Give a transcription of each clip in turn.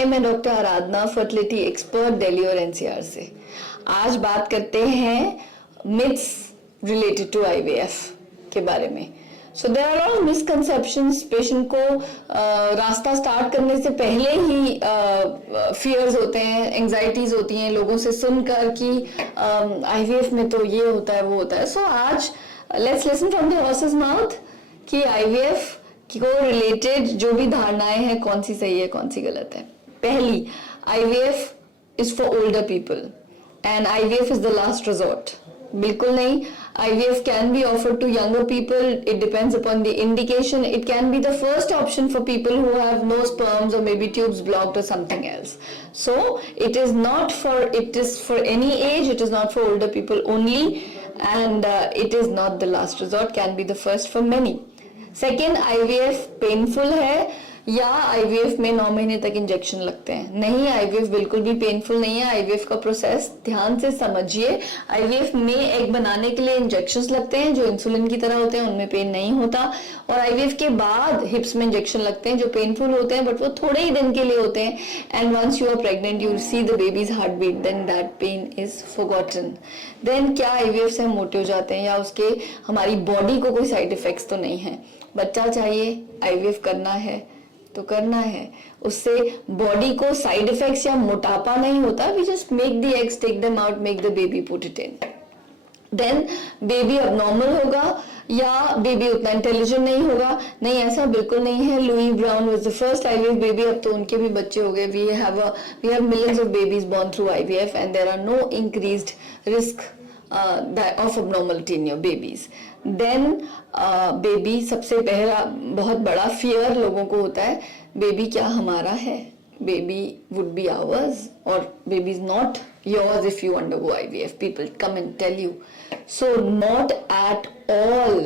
हाय, मैं डॉक्टर आराधना, fertility expert, Delhi और NCR से। आज बात करते हैं मिथ्स रिलेटेड टू आईवीएफ के बारे में। So there are lot of misconceptions. Patient को रास्ता स्टार्ट करने से पहले ही फियर्स होते हैं, एंजाइटीज होती हैं लोगों से सुनकर कि आईवीएफ में तो ये होता है, वो होता है। सो आज let's listen from the horses mouth कि आईवीएफ को रिलेटेड जो भी धारणाएं हैं कौन सी सही है कौन सी गलत है। पहली, IVF is for older people and IVF is the last resort. बिल्कुल नहीं। IVF can be offered to younger people. It depends upon the indication. It can be the first option for people who have no sperms or maybe tubes blocked or something else. So it is not for, it is for any age. It is not for older people only, and it is not the last resort. Can be the first for many. Second, IVF painful है या IVF में 9 महीने तक injection लगते हैं? नहीं, IVF बिल्कुल भी पेनफुल नहीं है। आईवीएफ का प्रोसेस ध्यान से समझिए। आईवीएफ में एग बनाने के लिए इंजेक्शंस लगते हैं जो इंसुलिन की तरह होते हैं, उनमें पेन नहीं होता। और आईवीएफ के बाद हिप्स में इंजेक्शन लगते हैं जो पेनफुल होते हैं, बट वो थोड़े ही दिन के लिए होते हैं। And once you are pregnant you see the baby's heart beat, then that pain is forgotten. Then क्या आईवीएफ से हम मोटे हो जाते हैं या उसके हमारी बॉडी को कोई साइड इफेक्ट्स तो नहीं है? बच्चा चाहिए, आईवीएफ करना है तो करना है। उससे बॉडी को साइड इफेक्ट्स या मोटापा नहीं होता। We just make the eggs, take them out, make the baby, put it in. Then baby abnormal होगा या बेबी उतना इंटेलिजेंट नहीं होगा? नहीं, ऐसा बिल्कुल नहीं है। Louis Brown was the first IVF baby, अब तो उनके भी बच्चे हो गए। We have millions of babies born through IVF and there are no increased risk of abnormality in your babies. Then baby, सबसे पहला बहुत बड़ा फियर लोगों को होता है, बेबी क्या हमारा है? Baby would be ours or baby is not yours if you undergo IVF. People come and tell you. So not at all.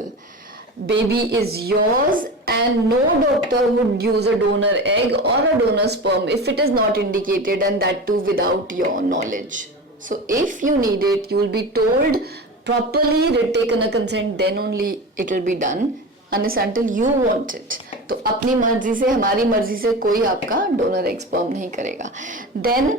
Baby is yours and no doctor would use a donor egg or a donor sperm if it is not indicated, and that too without your knowledge. So if you need it, you will be told properly, taken a consent, then only it will be done, unless until you want it. तो अपनी मर्जी से, हमारी मर्जी से कोई आपका donor egg sperm नहीं करेगा। Then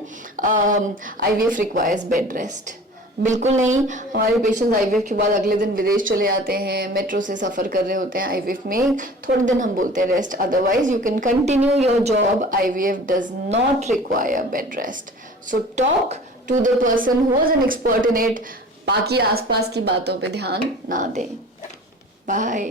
IVF requires bed rest. बिल्कुल नहीं। हमारे पेशेंट्स आईवीएफ के बाद अगले दिन विदेश चले जाते हैं, मेट्रो से सफर कर रहे होते हैं। आईवीएफ में थोड़े दिन हम बोलते हैं rest, otherwise you can continue your job. IVF does not require bed rest. So talk to the person who is an expert in it. बाकी आसपास की बातों पे ध्यान ना दें। बाय।